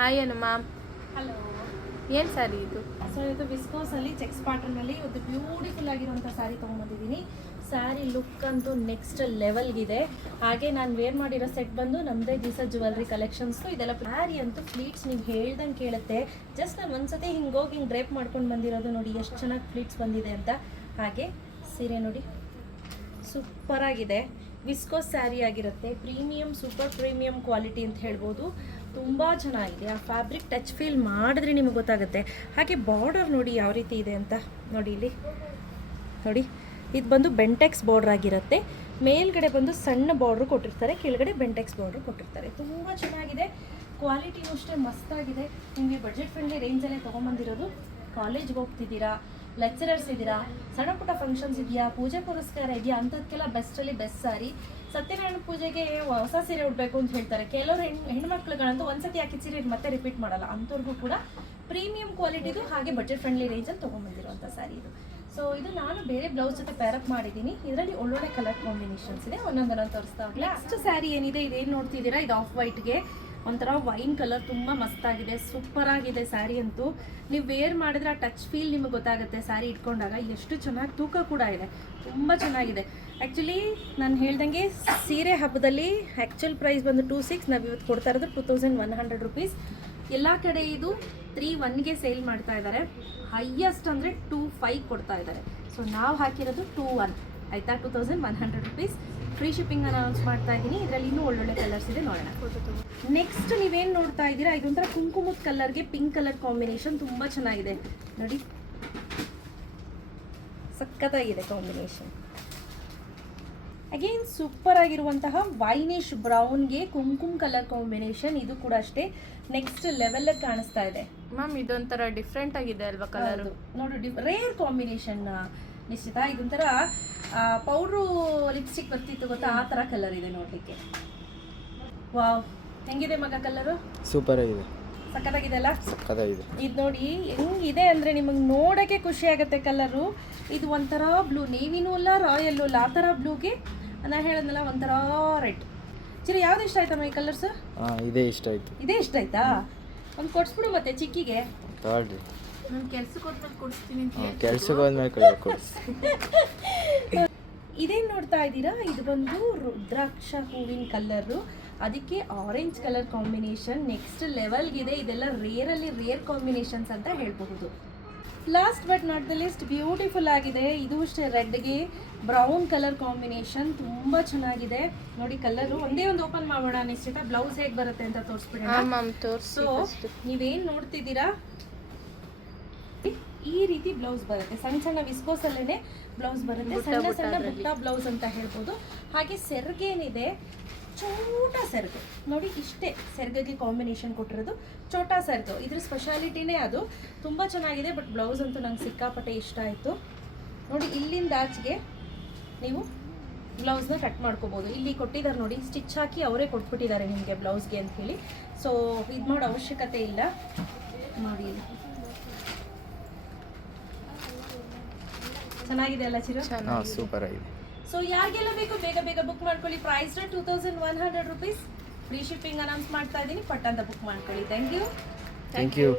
Hi ಅನು ma'am. Hello. ಏನು ಸ್ಯಾರಿ ಇದು? So ಇದು ವಿಸ್ಕೋಸಲ್ಲಿ ಚೆಕ್ಸ್ ಪ್ಯಾಟರ್ನಲ್ಲಿ ಒಂದು ಬ್ಯೂಟಿಫುಲ್ ಆಗಿರುವಂಥ ಸ್ಯಾರಿ ತೊಗೊಂಬಂದಿದ್ದೀನಿ. ಸ್ಯಾರಿ ಲುಕ್ ಅಂತೂ ನೆಕ್ಸ್ಟ್ ಲೆವೆಲ್ಗಿದೆ. ಹಾಗೆ ನಾನು ವೇರ್ ಮಾಡಿರೋ ಸೆಟ್ ಬಂದು ನಮ್ಮದೇ ದಿವಸ ಜ್ಯುವೆಲ್ರಿ ಕಲೆಕ್ಷನ್ಸ್ದು ಇದೆಲ್ಲ. ಸ್ಯಾರಿ ಅಂತೂ ಫ್ಲೀಟ್ಸ್ ನೀವು ಹೇಳ್ದಂಗೆ ಕೇಳುತ್ತೆ. ಜಸ್ಟ್ ನಾನು ಒಂದ್ಸತಿ ಹಿಂಗೋಗಿ ಹಿಂಗೆ ಡ್ರೇಪ್ ಮಾಡ್ಕೊಂಡು ಬಂದಿರೋದು ನೋಡಿ ಎಷ್ಟು ಚೆನ್ನಾಗಿ ಫ್ಲೀಟ್ಸ್ ಬಂದಿದೆ ಅಂತ. ಹಾಗೆ ಸೀರೆ ನೋಡಿ ಸೂಪರಾಗಿದೆ. ವಿಸ್ಕೋಸ್ ಸ್ಯಾರಿ ಆಗಿರುತ್ತೆ. ಪ್ರೀಮಿಯಮ್, ಸೂಪರ್ ಪ್ರೀಮಿಯಮ್ ಕ್ವಾಲಿಟಿ ಅಂತ ಹೇಳ್ಬೋದು. ತುಂಬ ಚೆನ್ನಾಗಿದೆ. ಆ ಫ್ಯಾಬ್ರಿಕ್ ಟಚ್ ಫೀಲ್ ಮಾಡಿದ್ರೆ ನಿಮಗೆ ಗೊತ್ತಾಗುತ್ತೆ. ಹಾಗೆ ಬಾರ್ಡರ್ ನೋಡಿ ಯಾವ ರೀತಿ ಇದೆ ಅಂತ ನೋಡಿ. ಇಲ್ಲಿ ನೋಡಿ, ಇದು ಬಂದು ಬೆಂಟೆಕ್ಸ್ ಬಾರ್ಡರ್ ಆಗಿರುತ್ತೆ. ಮೇಲ್ಗಡೆ ಬಂದು ಸಣ್ಣ ಬಾರ್ಡ್ರು ಕೊಟ್ಟಿರ್ತಾರೆ, ಕೆಳಗಡೆ ಬೆಂಟೆಕ್ಸ್ ಬಾರ್ಡ್ರು ಕೊಟ್ಟಿರ್ತಾರೆ. ತುಂಬ ಚೆನ್ನಾಗಿದೆ. ಕ್ವಾಲಿಟಿನೂ ಅಷ್ಟೇ ಮಸ್ತಾಗಿದೆ. ನಿಮಗೆ ಬಜೆಟ್ ಫ್ರೆಂಡ್ಲಿ ರೇಂಜಲ್ಲೇ ತೊಗೊಂಬಂದಿರೋದು. ಕಾಲೇಜ್ಗೆ ಹೋಗ್ತಿದ್ದೀರಾ, ಲೆಕ್ಚರರ್ಸ್ ಇದ್ದೀರಾ, ಸಣ್ಣ ಪುಟ್ಟ ಫಂಕ್ಷನ್ಸ್ ಇದೆಯಾ, ಪೂಜೆ ಪುರಸ್ಕಾರ ಇದೆಯಾ, ಅಂಥದ್ಕೆಲ್ಲ ಬೆಸ್ಟಲ್ಲಿ ಬೆಸ್ಟ್ ಸ್ಯಾರಿ. ಸತ್ಯನಾರಾಯಣ ಪೂಜೆಗೆ ಹೊಸ ಸೀರೆ ಉಡಬೇಕು ಅಂತ ಹೇಳ್ತಾರೆ ಕೆಲವರು. ಹೆಣ್ಮಕ್ಳುಗಳಂತೂ ಒಂದ್ಸತಿ ಹಾಕಿದ ಸೀರೆ ಮತ್ತೆ ರಿಪೀಟ್ ಮಾಡಲ್ಲ. ಅಂಥವ್ರಿಗೂ ಕೂಡ ಪ್ರೀಮಿಯಂ ಕ್ವಾಲಿಟಿದು ಹಾಗೆ ಬಜೆಟ್ ಫ್ರೆಂಡ್ಲಿ ರೇಂಜಲ್ಲಿ ತೊಗೊಂಬಂದಿರುವಂಥ ಸ್ಯಾರಿ ಇದು. ಸೊ ಇದು ನಾನು ಬೇರೆ ಬ್ಲೌಸ್ ಜೊತೆ ಪ್ಯಾರಪ್ ಮಾಡಿದ್ದೀನಿ. ಇದರಲ್ಲಿ ಒಳ್ಳೊಳ್ಳೆ ಕಲರ್ ಕಾಂಬಿನೇಷನ್ಸ್ ಇದೆ. ಒಂದೊಂದನ್ನು ತೋರಿಸ್ತಾ ಹೋಗ್ಲಿ. ನೆಕ್ಸ್ಟ್ ಸ್ಯಾರಿ ಏನಿದೆ, ಇದೇನು ನೋಡ್ತಿದ್ದೀರಾ, ಇದು ಆಫ್ ವೈಟ್ಗೆ ಒಂಥರ ವೈನ್ ಕಲರ್. ತುಂಬ ಮಸ್ತಾಗಿದೆ, ಸೂಪರ್ ಆಗಿದೆ ಸ್ಯಾರಿ ಅಂತೂ. ನೀವು ವೇರ್ ಮಾಡಿದ್ರೆ ಆ ಟಚ್ ಫೀಲ್ ನಿಮಗೆ ಗೊತ್ತಾಗುತ್ತೆ. ಸ್ಯಾರಿ ಇಟ್ಕೊಂಡಾಗ ಎಷ್ಟು ಚೆನ್ನಾಗಿ ತೂಕ ಕೂಡ ಇದೆ, ತುಂಬ ಚೆನ್ನಾಗಿದೆ. ಆ್ಯಕ್ಚುಲಿ ನಾನು ಹೇಳ್ದಂಗೆ ಸೀರೆ ಹಬ್ಬದಲ್ಲಿ ಆ್ಯಕ್ಚುಲ್ ಪ್ರೈಸ್ ಬಂದು 2600. ನಾವು ಇವತ್ತು ಕೊಡ್ತಾ ಇರೋದು 2100 ರುಪೀಸ್. ಎಲ್ಲ ಕಡೆ ಇದು 31ಗೆ ಸೇಲ್ ಮಾಡ್ತಾ ಇದ್ದಾರೆ. ಹೈಯೆಸ್ಟ್ ಅಂದರೆ 25 ಕೊಡ್ತಾ ಇದ್ದಾರೆ. ಸೊ ನಾವು ಹಾಕಿರೋದು 21 ಆಯಿತಾ, 2100 ರುಪೀಸ್. ಫ್ರೀ ಶಿಪ್ಪಿಂಗ್ ಅನೌನ್ಸ್ ಮಾಡ್ತಾ ಇದ್ದೀನಿ. ಇದರಲ್ಲಿ ಇನ್ನೂ ಒಳ್ಳೊಳ್ಳೆ ಕಲರ್ಸ್ ಇದೆ, ನೋಡೋಣ. ನೆಕ್ಸ್ಟ್ ನೀವೇನು ನೋಡ್ತಾ ಇದ್ದೀರಾ, ಇದೊಂಥರ ಕುಂಕುಮದ ಕಲರ್ಗೆ ಪಿಂಕ್ ಕಲರ್ ಕಾಂಬಿನೇಷನ್. ತುಂಬ ಚೆನ್ನಾಗಿದೆ ನೋಡಿ, ಸಖತ್ತಾಗಿದೆ ಕಾಂಬಿನೇಷನ್. ಅಗೇನ್ ಸೂಪರ್ ಆಗಿರುವಂತಹ ವೈನಿಶ್ ಬ್ರೌನ್ಗೆ ಕುಂಕುಮ ಕಲರ್ ಕಾಂಬಿನೇಷನ್. ಇದು ಕೂಡ ಅಷ್ಟೇ ನೆಕ್ಸ್ಟ್ ಲೆವೆಲ್ ಕಾಣಿಸ್ತಾ ಇದೆ. ಮ್ಯಾಮ್ ಇದೊಂಥರ ಡಿಫ್ರೆಂಟ್ ಆಗಿದೆ ಅಲ್ವಾ ಕಲರ್? ನೋಡಿ, ರೇರ್ ಕಾಂಬಿನೇಷನ್ ನಿಶ್ಚಿತ. ಇದೊಂಥರ ಪೌಡ್ರು ಲಿಪ್ಸ್ಟಿಕ್ ಬರ್ತಿತ್ತು ಗೊತ್ತಾ, ಆ ಥರ ಕಲರ್ ಇದೆ ನೋಡಲಿಕ್ಕೆ. ವಾವ್, ಹೆಂಗಿದೆ ಮಗ ಕಲರು? ಸೂಪರ್ ಆಗಿದೆ, ಸಖತ್ತಾಗಿದೆ ಅಲ್ಲ? ಸಖತ್ತಾಗಿದೆ. ಇದು ನೋಡಿ ಹೆಂಗಿದೆ ಅಂದರೆ ನಿಮಗೆ ನೋಡೋಕ್ಕೆ ಖುಷಿ ಆಗುತ್ತೆ ಕಲರು. ಇದು ಒಂಥರ ಬ್ಲೂ, ನೇವಿನೂ ಅಲ್ಲ ರಾಯಲ್ಲು ಅಲ್ಲ, ಆ ಥರ ಬ್ಲೂಗೆ ನಾನು ಹೇಳೋದಲ್ಲ ಒಂಥರ ರೆಡ್. ಚಿರಿ ಯಾವ್ದು ಇಷ್ಟ ಆಯ್ತಮ್ಮ ಈ ಕಲರ್ಸ್? ಇದೇ ಇಷ್ಟ ಆಯ್ತು. ಇದೇ ಇಷ್ಟ ಆಯ್ತಾ? ಒಂದು ಕೊಡ್ಸ್ಬಿಡು ಮತ್ತೆ ಚಿಕ್ಕಿಗೆ. ತಗೊಳ್ರಿ, ನಾನು ಕೆಲ್ಸಕ್ಕೆ ಹೋದ್ಮೇಲೆ ಕೊಡಿಸ್ತೀನಿ ಅಂತ. ಕೆಲ್ಸಕ್ಕೆ ಹೋದ್ಮೇಲೆ ಕೊಡಿಸಿ. ಇದೇನು ನೋಡ್ತಾ ಇದ್ದೀರಾ, ಇದು ಬಂದು ರುದ್ರಾಕ್ಷ ಹೂವಿನ ಕಲರು, ಅದಕ್ಕೆ ಆರೆಂಜ್ ಕಲರ್ ಕಾಂಬಿನೇಷನ್ ನೆಕ್ಸ್ಟ್ ಲೆವೆಲ್ಗಿದೆ. ಇದೆಲ್ಲ ರೇರ್ ಕಾಂಬಿನೇಷನ್ಸ್ ಅಂತ ಹೇಳ್ಬಹುದು. Last but not the list beautiful ಆಗಿದೆ. ಇದು ಅಷ್ಟೇ ರೆಡ್ಗೆ ಬ್ರೌನ್ ಕಲರ್ ಕಾಂಬಿನೇಷನ್, ತುಂಬ ಚೆನ್ನಾಗಿದೆ ನೋಡಿ ಕಲರು. ಒಂದೇ ಒಂದು ಓಪನ್ ಮಾಡೋಣ ನಿಶ್ಚಿತ, ಬ್ಲೌಸ್ ಹೇಗೆ ಬರುತ್ತೆ ಅಂತ ತೋರಿಸ್ಬಿಡೋಣ. ಸೊ ನೀವೇನು ನೋಡ್ತಿದ್ದೀರಾ, ಈ ರೀತಿ ಬ್ಲೌಸ್ ಬರುತ್ತೆ. ಸಣ್ಣ ಸಣ್ಣ ವಿಸ್ಕೋಸಲ್ಲೇ ಬ್ಲೌಸ್ ಬರುತ್ತೆ, ಸಣ್ಣ ಸಣ್ಣ ಬುಟ್ಟ ಬ್ಲೌಸ್ ಅಂತ ಹೇಳ್ಬೋದು. ಹಾಗೆ ಸೆರ್ಗೇನಿದೆ, ಚೋಟಾ ಸೆರ್ಗು ನೋಡಿ, ಇಷ್ಟೇ ಸೆರ್ಗಗೆ ಕಾಂಬಿನೇಷನ್ ಕೊಟ್ಟಿರೋದು, ಚೋಟಾ ಸೆರ್ಗು. ಇದ್ರ ಸ್ಪೆಷಾಲಿಟಿನೇ ಅದು. ತುಂಬ ಚೆನ್ನಾಗಿದೆ. ಬಟ್ ಬ್ಲೌಸ್ ಅಂತೂ ನಂಗೆ ಸಿಕ್ಕಾಪಟ್ಟೆ ಇಷ್ಟ ಆಯಿತು ನೋಡಿ. ಇಲ್ಲಿಂದ ಆಚೆಗೆ ನೀವು ಬ್ಲೌಸ್ನ ಕಟ್ ಮಾಡ್ಕೋಬೋದು. ಇಲ್ಲಿ ಕೊಟ್ಟಿದ್ದಾರೆ ನೋಡಿ, ಸ್ಟಿಚ್ ಹಾಕಿ ಅವರೇ ಕೊಟ್ಬಿಟ್ಟಿದ್ದಾರೆ ನಿಮಗೆ ಬ್ಲೌಸ್ಗೆ ಅಂತ ಹೇಳಿ. ಸೊ ಇದು ಮಾಡೋ ಅವಶ್ಯಕತೆ ಇಲ್ಲ ನೋಡಿ. ಚೆನ್ನಾಗಿದೆ ಅಲ್ಲ ಚಿರು? ಸೂಪರ್ ಆಗಿದೆ. ಸೊ ಯಾರಿಗೆಲ್ಲ ಬೇಕು ಬೇಗ ಬೇಗ ಬುಕ್ ಮಾಡ್ಕೊಳ್ಳಿ. Price 2100 rupees. Free shipping announce ಮಾಡ್ತಾ ಇದ್ದೀನಿ, ಪಟ್ ಅಂತ ಬುಕ್ ಮಾಡ್ಕೊಳ್ಳಿ. Thank you.